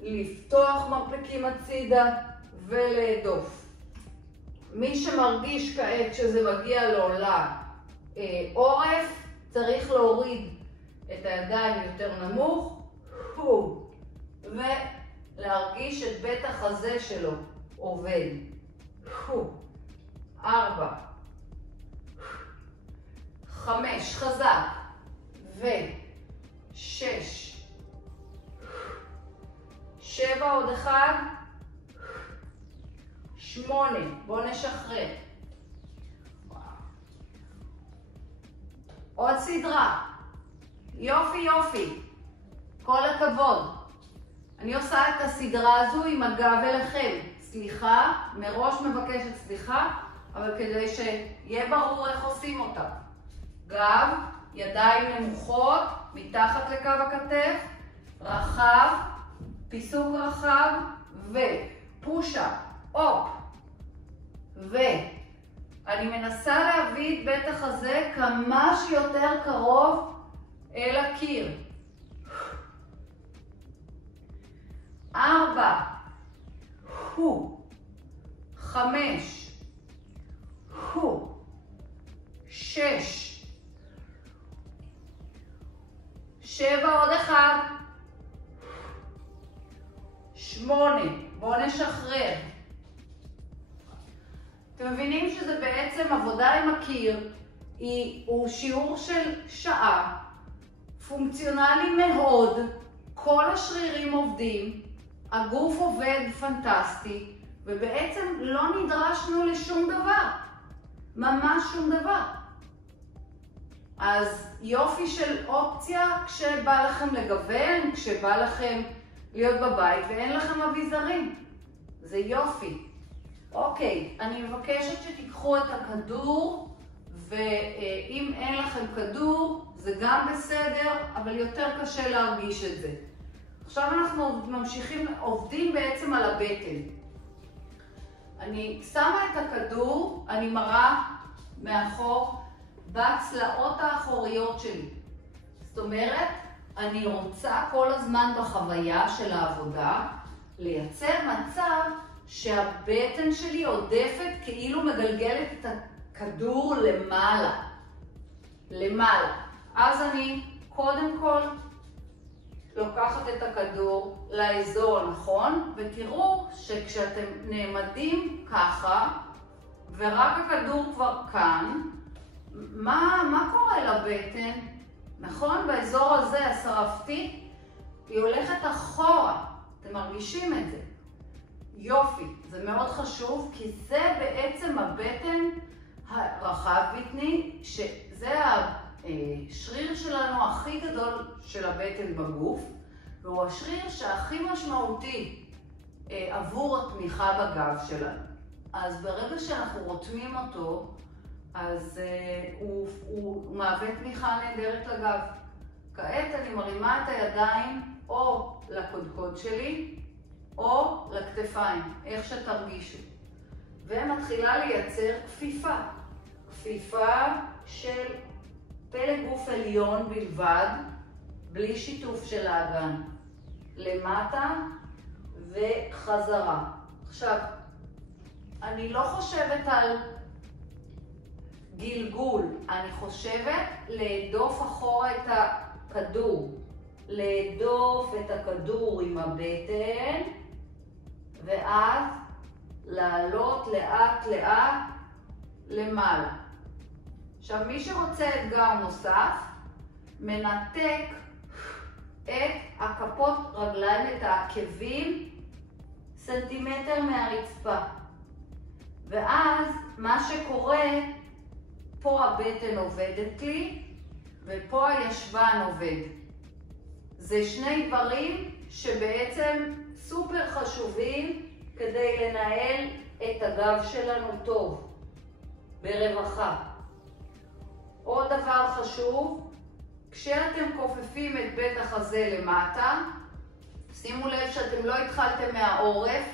לפתוח מרפקים הצידה ולהדוף. מי שמרגיש כעת שזה מגיע לו לעורף, צריך להוריד את הידיים יותר נמוך, ולהרגיש את בית החזה שלו עובד. 4, 5, חזק, 6, 7, עוד 1, 8, בואו נשחרר. עוד סדרה. יופי יופי. כל הכבוד. אני עושה את הסדרה הזו עם הגב אליכם. סליחה, מראש מבקשת סליחה, אבל כדי שיהיה ברור איך עושים אותה. גב, ידיים נמוכות, מתחת לקו הכתף, רחב, פיסוק רחב, ופושה, אופ, אני מנסה להביא את בית החזה כמה שיותר קרוב אל הקיר. 4, 5, 6, 7, עוד 1, 8, בואו נשחרר. אתם מבינים שזה בעצם עבודה עם הקיר, הוא שיעור של שעה, פונקציונלי מאוד, כל השרירים עובדים, הגוף עובד פנטסטי, ובעצם לא נדרשנו לשום דבר, ממש שום דבר. אז יופי של אופציה כשבא לכם לגוון, כשבא לכם להיות בבית ואין לכם אביזרים. זה יופי. אוקיי, אני מבקשת שתיקחו את הכדור, ואם אין לכם כדור זה גם בסדר, אבל יותר קשה להרגיש את זה. עכשיו אנחנו ממשיכים, עובדים בעצם על הבטן. אני שמה את הכדור, אני מראה מאחור בצלעות האחוריות שלי. זאת אומרת, אני רוצה כל הזמן בחוויה של העבודה לייצר מצב שהבטן שלי עודפת, כאילו מגלגלת את הכדור למעלה. למעלה. אז אני קודם כל לוקחת את הכדור לאזור הנכון, ותראו שכשאתם נעמדים ככה, ורק הכדור כבר כאן, מה קורה לבטן? נכון? באזור הזה, השרפתי, היא הולכת אחורה. אתם מרגישים את זה? יופי. זה מאוד חשוב, כי זה בעצם הבטן הרחב בטני, שזה השריר שלנו הכי גדול של הבטן בגוף, והוא השריר שהכי משמעותי עבור התמיכה בגב שלנו. אז ברגע שאנחנו רותמים אותו, אז הוא מהווה תמיכה נהדרת לגב. כעת אני מרימה את הידיים או לקודקוד שלי או לכתפיים, איך שתרגישו. ומתחילה לייצר כפיפה. כפיפה של פלג גוף עליון בלבד, בלי שיתוף של האגן. למטה וחזרה. עכשיו, אני לא חושבת על גלגול, אני חושבת להדוף אחורה את הכדור. להדוף את הכדור עם הבטן, ואז לעלות לאט לאט למעלה. עכשיו, מי שרוצה אתגר נוסף, מנתק את הכפות רגליים, את העקבים, סנטימטר מהרצפה. ואז מה שקורה, פה הבטן עובדת לי, ופה הישבן עובד. זה שני דברים שבעצם סופר חשובים כדי לנהל את הגב שלנו טוב, ברווחה. עוד דבר חשוב, כשאתם כופפים את בית החזה למטה, שימו לב שאתם לא התחלתם מהעורף.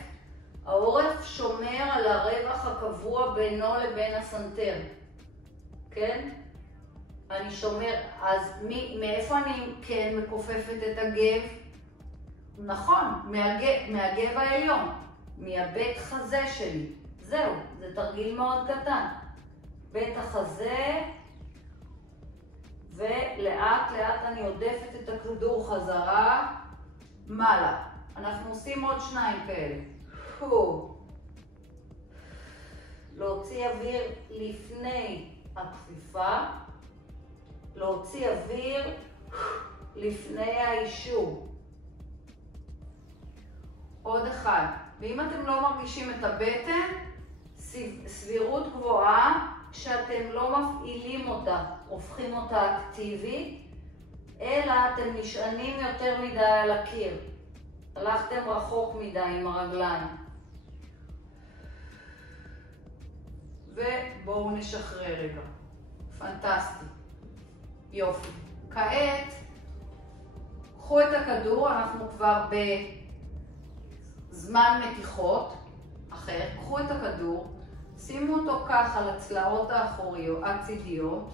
העורף שומר על הרווח הקבוע בינו לבין הסנטר. כן? אני שומר, אז מאיפה אני כן מכופפת את הגב? נכון, מהגב העליון, מהבית חזה שלי. זהו, זה תרגיל מאוד קטן. בית החזה, ולאט לאט אני עודפת את הכדור חזרה מעלה. אנחנו עושים עוד שניים כאלה. להוציא אוויר לפני הכפיפה, להוציא אוויר לפני האישור. עוד אחד. ואם אתם לא מרגישים את הבטן, סבירות גבוהה שאתם לא מפעילים אותה, הופכים אותה אקטיבית, אלא אתם נשענים יותר מדי על הקיר. הלכתם רחוק מדי עם הרגליים. ובואו נשחרר רגע. פנטסטי. יופי. כעת, קחו את הכדור, אנחנו כבר בזמן מתיחות אחר. קחו את הכדור, שימו אותו ככה לצלעות האחוריות, הצידיות,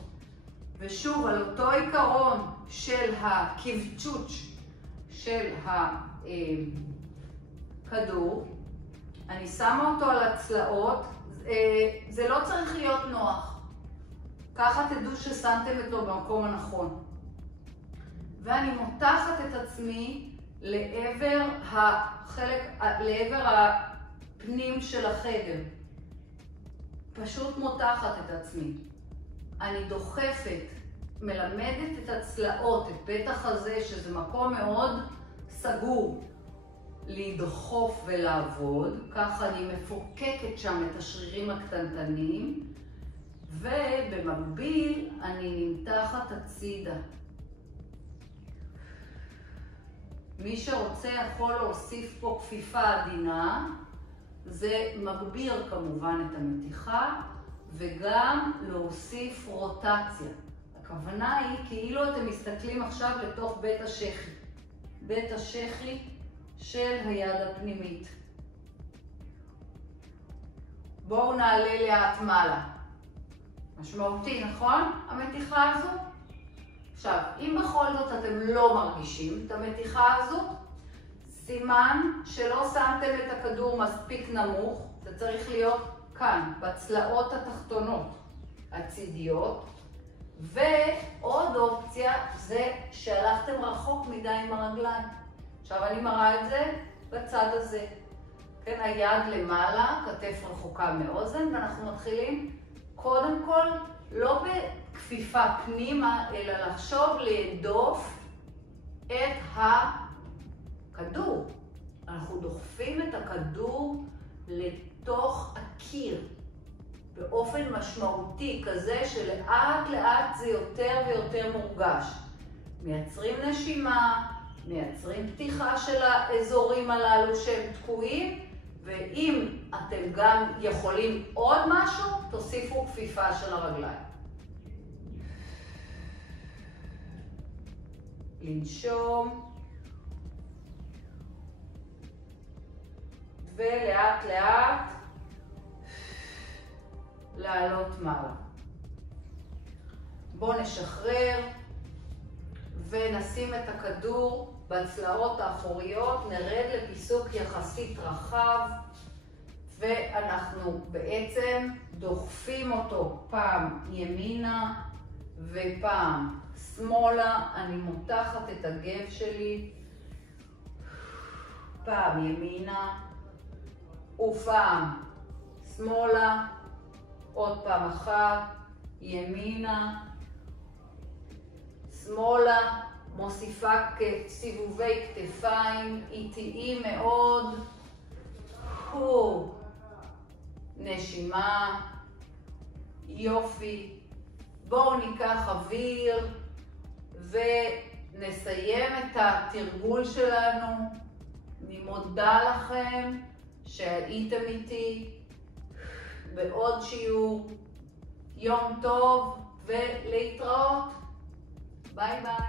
ושוב על אותו עיקרון של הכווצ'וץ' של הכדור, אני שמה אותו על הצלעות. זה לא צריך להיות נוח. ככה תדעו ששמתם אותו במקום הנכון. ואני מותחת את עצמי לעבר הפנים של החדר. פשוט מותחת את עצמי. אני דוחפת, מלמדת את הצלעות, את בית החזה, שזה מקום מאוד סגור. לדחוף ולעבוד, ככה אני מפוקקת שם את השרירים הקטנטנים, ובמקביל אני נמתחת הצידה. מי שרוצה יכול להוסיף פה כפיפה עדינה, זה מגביר כמובן את המתיחה, וגם להוסיף רוטציה. הכוונה היא כאילו אתם מסתכלים עכשיו לתוך בית השחי. בית השחי של היד הפנימית. בואו נעלה לאט מעלה. משמעותי, נכון? המתיחה הזו? עכשיו, אם בכל זאת אתם לא מרגישים את המתיחה הזו, סימן שלא שמתם את הכדור מספיק נמוך, זה צריך להיות כאן, בצלעות התחתונות, הצידיות. ועוד אופציה זה שהלכתם רחוק מדי עם הרגליים. עכשיו אני מראה את זה בצד הזה. כן, היד למעלה, כתף רחוקה מאוזן, ואנחנו מתחילים קודם כל לא בכפיפה פנימה, אלא לחשוב להדוף את הכדור. אנחנו דוחפים את הכדור לתוך הקיר באופן משמעותי, כזה שלאט לאט זה יותר ויותר מורגש. מייצרים נשימה, מייצרים פתיחה של האזורים הללו שהם תקועים, ואם אתם גם יכולים עוד משהו, תוסיפו כפיפה של הרגליים. לנשום, ולאט לאט לעלות מעלה. בואו נשחרר ונשים את הכדור בצלעות האחוריות, נרד לפיסוק יחסית רחב, ואנחנו בעצם דוחפים אותו פעם ימינה ופעם שמאלה. אני מותחת את הגב שלי, פעם ימינה ופעם שמאלה, עוד פעם אחת, ימינה, שמאלה, מוסיפה סיבובי כתפיים איטיים מאוד, נשימה, יופי. בואו ניקח אוויר ונסיים את התרגול שלנו. אני מודה לכם שהייתם איתי בעוד שיעור. יום טוב ולהתראות. ביי ביי.